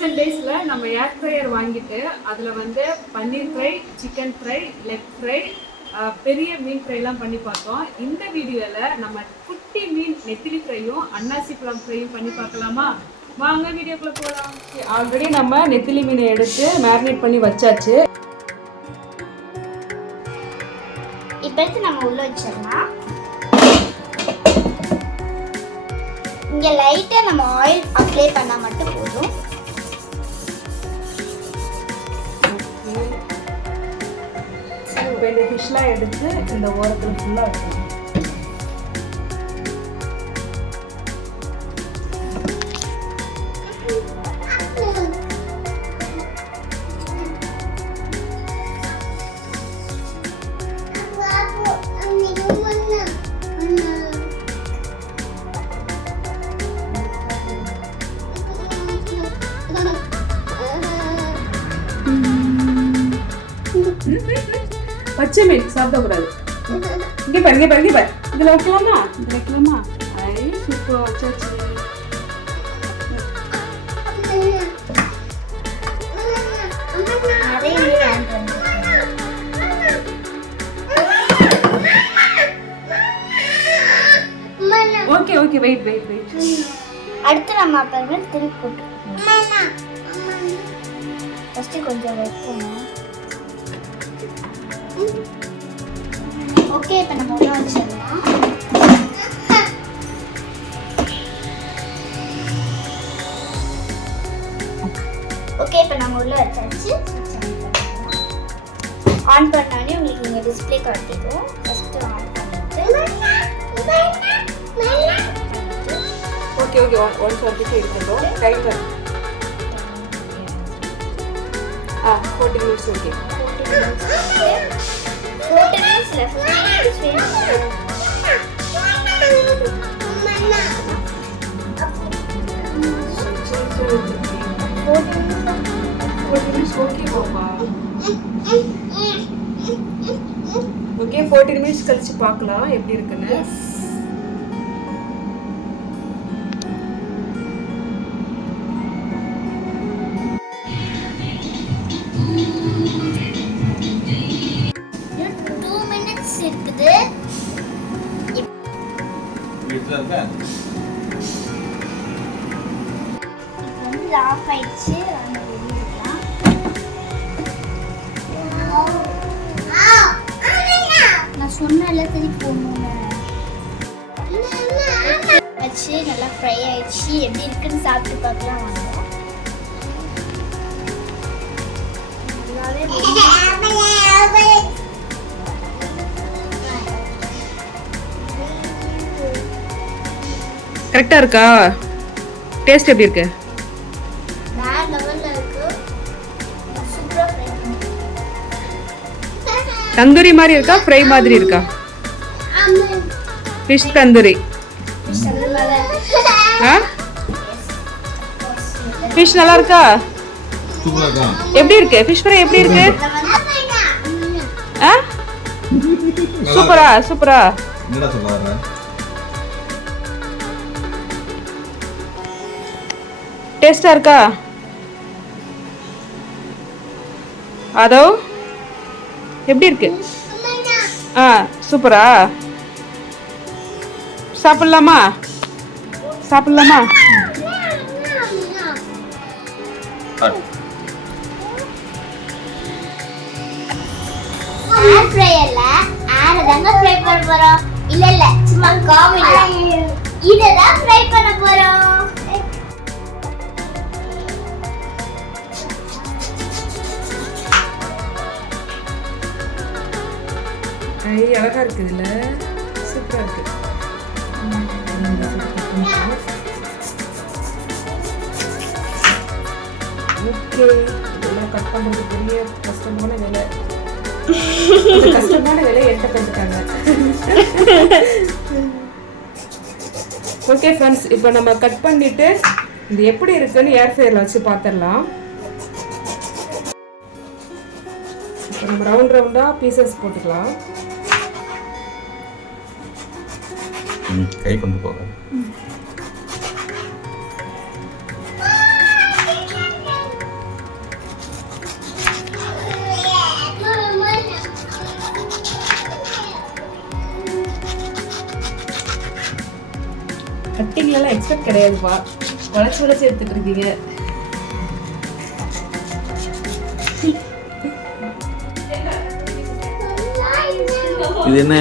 Recent டேஸில் நம்ம ஏர் fryer வாங்கிட்டு அதில் வந்து paneer fry, chicken fry, leg fry, பெரிய மீன் ஃப்ரைலாம் பண்ணி பார்த்தோம். இந்த வீடியோவில் நம்ம குட்டி மீன் நெத்திலி ஃப்ரையும் அன்னாசி பழம் ஃப்ரையும் பண்ணி பார்க்கலாமா? வாங்க வீடியோக்குள்ளே போகலாம். ஆல்ரெடி நம்ம நெத்திலி மீனை எடுத்து மேரினேட் பண்ணி வச்சாச்சு. இப்போ எடுத்து நம்ம உள்ள வச்சிடலாம். இங்கே லைட்டாக நம்ம ஆயில் அப்ளை பண்ணால் மட்டும் போதும். வேண்டிய ஃபிஷ்லாம் எடுத்து இந்த ஓரத்தில் ஃபுல்லாக வைக்கணும். பச்சை மீன் சாப்பிடக்கூடாது. இங்கே பாரு, இங்கே பாரு, இங்கே பாரு. இதில் வைக்கலாமா? இதில் வைக்கலாமா? ஐ சூப்பர் வச்சாச்சு. Okay okay, wait wait wait. அடுத்து நம்ம அப்புறமே திருப்பி போட்டு ஃபஸ்ட்டு கொஞ்சம் வைக்கணும். ஓகே, இப்போ நம்ம உள்ள வச்சிடலாம். ஓகே, இப்போ நம்ம உள்ள வச்சாச்சு. ஆன் பண்ணாலே உங்களுக்கு இங்கே டிஸ்பிளே காட்டிடும். ஃபஸ்ட்டு ஆன் பண்ணிட்டு ஓகே ஓகே, 140 இருக்கட்டும். Timer 40 minutes. Okay, 40 minutes left. 15 minutes வேணும். ஓகே, 40 minutes கழிச்சு பார்க்கலாம் எப்படி இருக்குன்னு. இருக்குது. இப்போ வந்து ஆஃப் ஆயிடுச்சு. நான் சொன்னல திருப்பி போடணும்னு வச்சு நல்லா ஃப்ரை ஆயிடுச்சு. எப்படி இருக்குன்னு சாப்பிட்டு பார்க்கலாம் வாங்க. கரெக்டா இருக்கா? டேஸ்ட் எப்படி இருக்கு? வேற லெவல்ல இருக்கு. சூப்பரா ஃப்ரை பண்ணி. தந்தூரி மாதிரி இருக்கா, ஃப்ரை மாதிரி இருக்கா? ஃபிஷ் தந்தூரி. ஃபிஷ் நல்லா இருக்கு. ஃபிஷ் நல்லா இருக்கா? சூப்பரா இருக்கா? எப்படி இருக்கு? ஃபிஷ் ஃப்ரை எப்படி இருக்கு? சூப்பரா சூப்பரா. என்னடா சொல்றாரு? டேஸ்டா இருக்கா? அதோ எப்படி இருக்கு? சூப்பரா. சாப்பிடலாமா? சாப்பிடலாமா? ஏர் ஃப்ரையர்ல ஏர் தாங்க ஃப்ரை பண்ண போறோம். இல்ல சும்மா காமெடி. இத தான் ஃப்ரை பண்ண போறோம். ஐ அழகா இருக்குதுல்ல, சூப்பரா இருக்கு. ஓகே, இதெல்லாம் கட் பண்ணுறது பெரிய கஷ்டமான வேலை. கஷ்டமான வேலை என்கிட்ட பண்ணிட்டாங்க. ஓகே ஃப்ரெண்ட்ஸ், இப்போ நம்ம கட் பண்ணிட்டு இது எப்படி இருக்குன்னு ஏர் ஃப்ரையர்ல வச்சு பார்த்துடலாம். இப்போ நம்ம ரவுண்ட் ரவுண்டா பீசஸ் போட்டுக்கலாம். கை கொண்டு போக கட்டிங்லாம் எக்ஸ்பெக்ட் கிடையாதுப்பா. வளைச்சு எடுத்துட்டு இருக்கீங்க.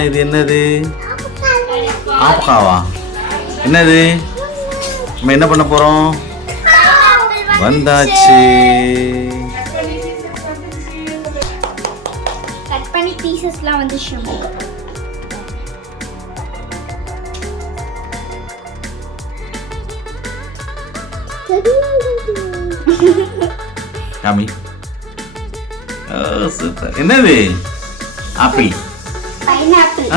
இது என்னது? ஆப்காவா? என்னது? நம்ம என்ன பண்ண போறோம்? வந்தாச்சு. கட் பண்ணி பீசஸ்லாம் வந்துச்சு. காமி. சூப்பர். என்னது? ஆப்பிள். பைனாப்பிள்.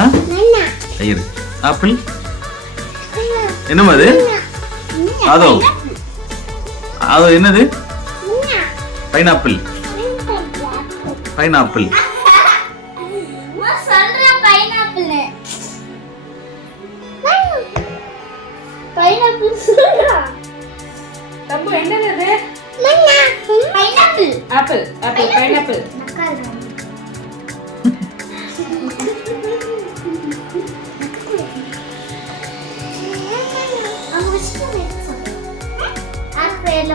ஐயரு. ஆப்பிள். என்னமா அது? அதோ என்னது? பைனாப்பிள். பைனாப்பிள். பைனாப்பிள் சொல்றா. தம்பு என்னது அது? பைனாப்பிள். ஆப்பிள். பைனாப்பிள்.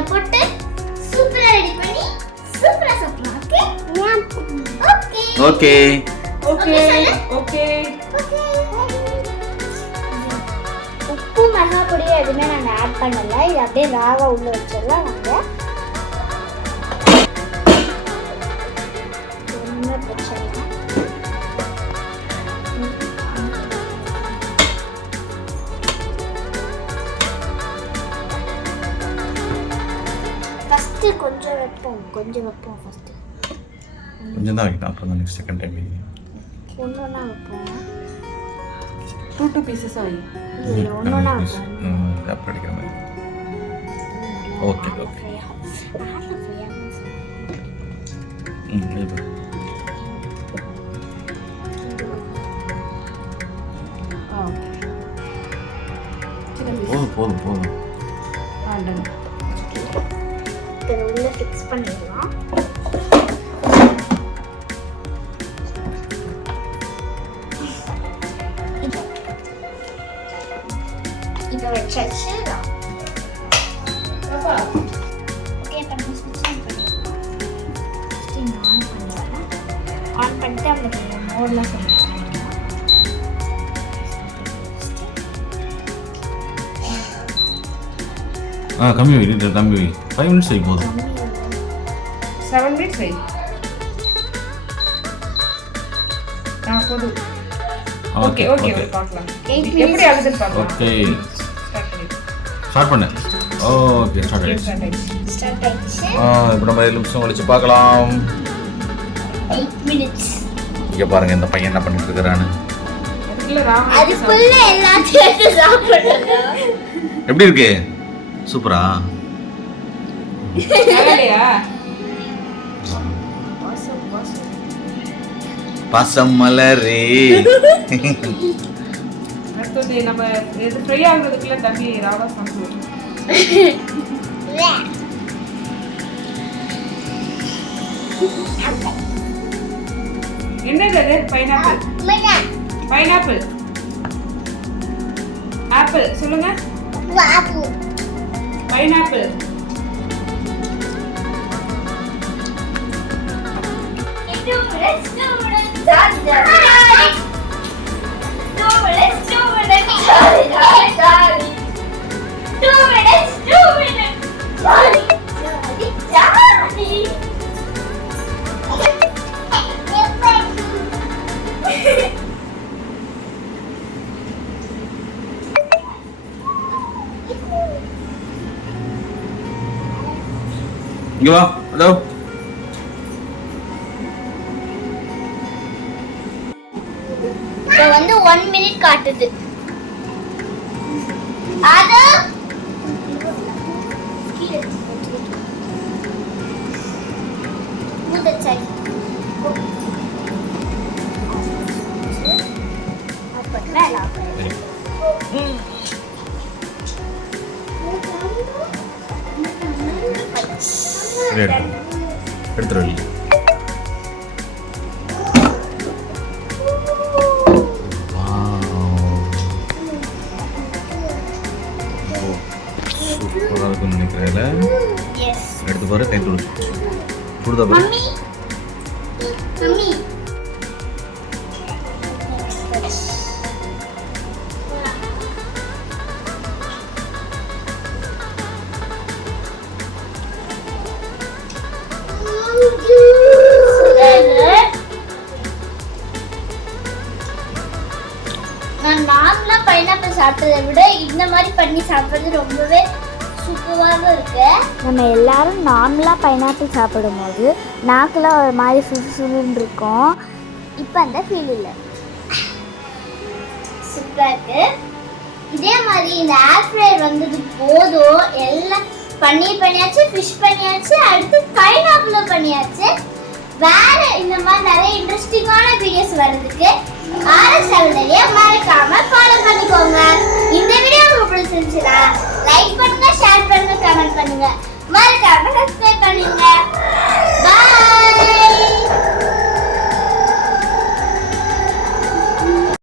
போட்டு சூப்பரா ரெடி பண்ணி சூப்பரா சாப்பிடலாம். ஓகே. உப்பு மிளகா பொடி எதுவுமே நாங்க ஆட் பண்ணல. இது அப்படியே ராவா உள்ள வச்சிடலாம். நாங்க ஒன்றும் பிரச்சனை இல்லை. ஃபர்ஸ்ட் கொஞ்சம் வைப்போம். ஃபர்ஸ்ட் கொஞ்சம் தான் வைக்கணும். அப்புறம் நெக்ஸ்ட் செகண்ட் டைம் ஒன்றா வைப்போம். 2 pieces ஆகி. ஒன்றா வைப்போம். அப்புறம் அடிக்கிற மாதிரி. ஓகே. போதும். இதை உள்ள ஃபிக்ஸ் பண்ணிடலாம். இதை வச்சாச்சு. ஓகே, நம்ம ஸ்விட்ச் ஆன் பண்ணிடலாம். ஆன் பண்ணிட்டு அந்த மோட்லாம் சொல்லிடலாம். கம்மி வை. 5 minutes ஆகி போதும். 7 minutes வை. போதும். ஓகே பார்க்கலாம். எப்படி ஆகுதுன்னு பார்க்கலாம். ஓகே. ஸ்டார்ட் பண்ணு. ஓகே, ஸ்டார்ட் ஆயிடுச்சு. இப்போ நம்ம 7 நிமிஷம் கழிச்சு பார்க்கலாம். 8 minutes. இங்க பாருங்க இந்த பையன் என்ன பண்ணிட்டு இருக்கான்னு. அதுக்குள்ள எல்லாத்தையும் சாப்பிடணும். எப்படி இருக்கு? சூப்பரா? நல்லாலையா? பாசம் மலரே. அடுத்தது நம்ம இது ஃப்ரை ஆகுறதுக்குள்ள தம்பி ராவா சாப்பிடுவோம். என்னது அது? பைனாப்பிள். ஆப்பிள் சொல்லுங்க. பைனாப்பிள். இங்க வா. ஹலோ. இப்போ வந்து 1 minute காட்டுது. அது சரி. எடுத்துரு. நார்மலா பைனாப்பிள் சாப்பிட்டதை விட இந்த மாதிரி பண்ணி சாப்பிட்றது ரொம்பவே சூப்பராகவும் இருக்கு. நம்ம எல்லாரும் நார்மலாக பைனாப்பிள் சாப்பிடும்போது நாக்கில் ஒரு மாதிரி சுறுசுறுன்னு இருக்கும். இப்போ அந்த ஃபீல் இல்லை. சூப்பரா இருக்கு. இதே மாதிரி இந்த ஏர் ஃப்ரையர் வந்தது போதும். எல்லாம் பன்னீர் பண்ணியாச்சு, ஃபிஷ் பண்ணியாச்சு, அடுத்து பைனாப்பிள் பண்ணியாச்சு. வேற இந்த மாதிரி நிறைய இன்ட்ரெஸ்டிங்கான வீடியோஸ் வர்றதுக்கு RS7 மறக்காம ஃபாலோ பண்ணிக்கோங்க. இந்த வீடியோ உங்களுக்கு பிடிச்சிருந்துச்சுன்னா லைக் பண்ணுங்க, ஷேர் பண்ணுங்க, கமெண்ட் பண்ணுங்க, மறக்காம சப்ஸ்கிரைப் பண்ணுங்க.